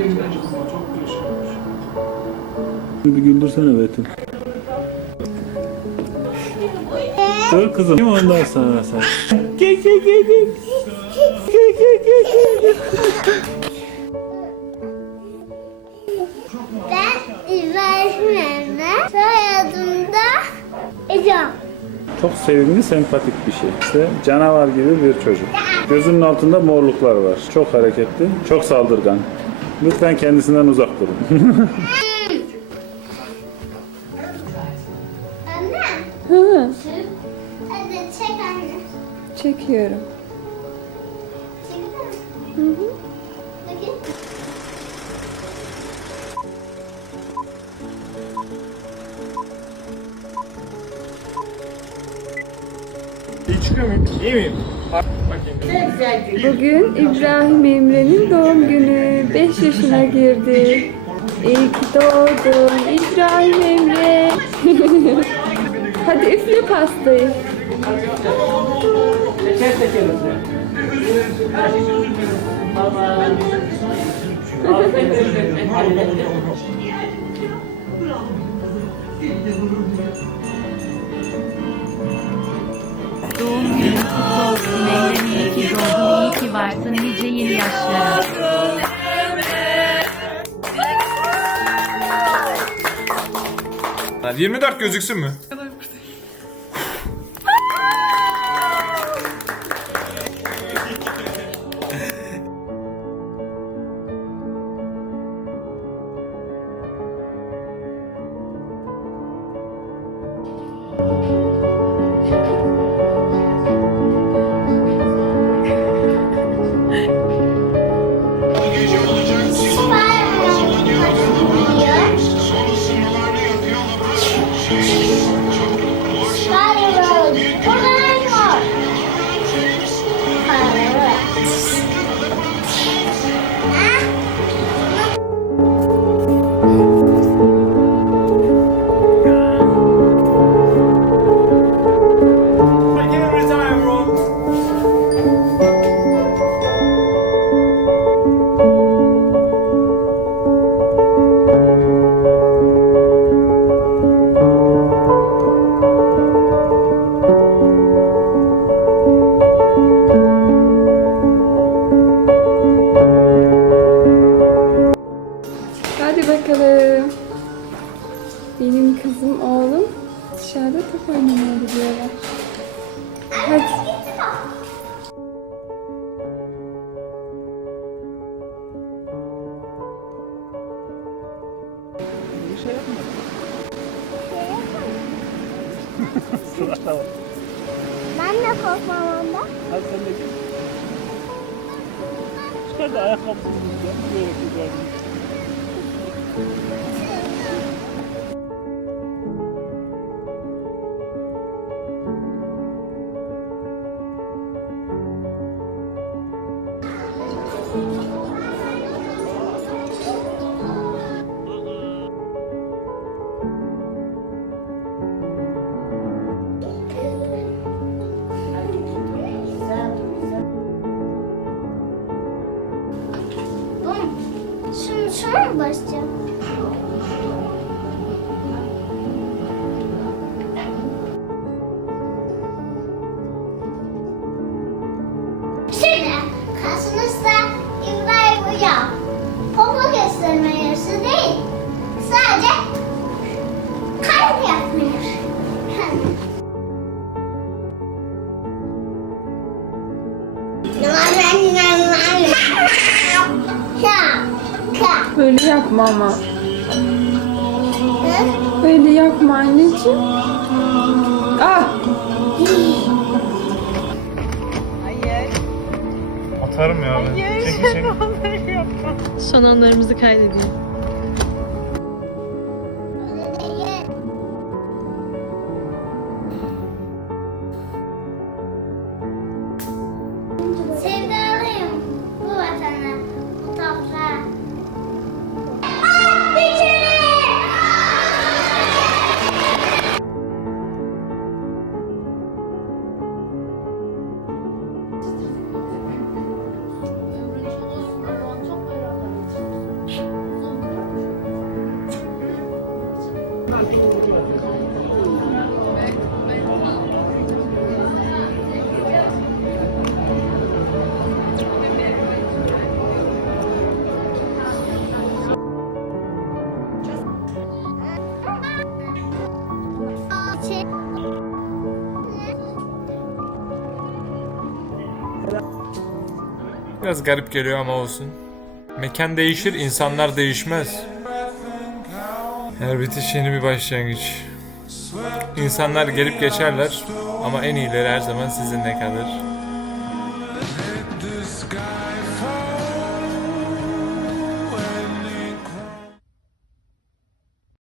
Çok yaşamış. Bir güldürsene Betim. Dur kızım. Kim ondan sonra sen? Gel gel gel gel. Gel gel gel gel. Ben İbrahim Emre. Soyadım da Ecem. Çok sevimli, sempatik bir şey. İşte canavar gibi bir çocuk. Gözünün altında morluklar var. Çok hareketli, çok saldırgan. Lütfen kendisinden uzak durun. Anne. Hı, Hadi çek anne. çekiyorum. Çekil mi? Bakayım. Muyum? İyi miyim? Bugün İbrahim Emre'nin doğum günü. 5 yaşına girdi. İyi ki doğdun İbrahim Emre. Hadi üfle pastayı. Doğum varsın nice yeni yaşlara. Lan 24 gözüksün mü? kızım oğlum dışarıda top oynamaya gidiyorlar. Hadi. Ben de korkmam ondan. Hadi sen de git. Çıkar da ayakkabısını giy. Böyle güzel. Böyle yapma ama. Böyle yapma anneciğim. Ah! Atarım ya ben. Çekil çekil. Son anlarımızı kaydediyor. Biraz garip geliyor ama olsun. Mekan değişir, insanlar değişmez. Her bitiş yeni bir başlangıç. İnsanlar gelip geçerler ama en iyileri her zaman sizinle kalır.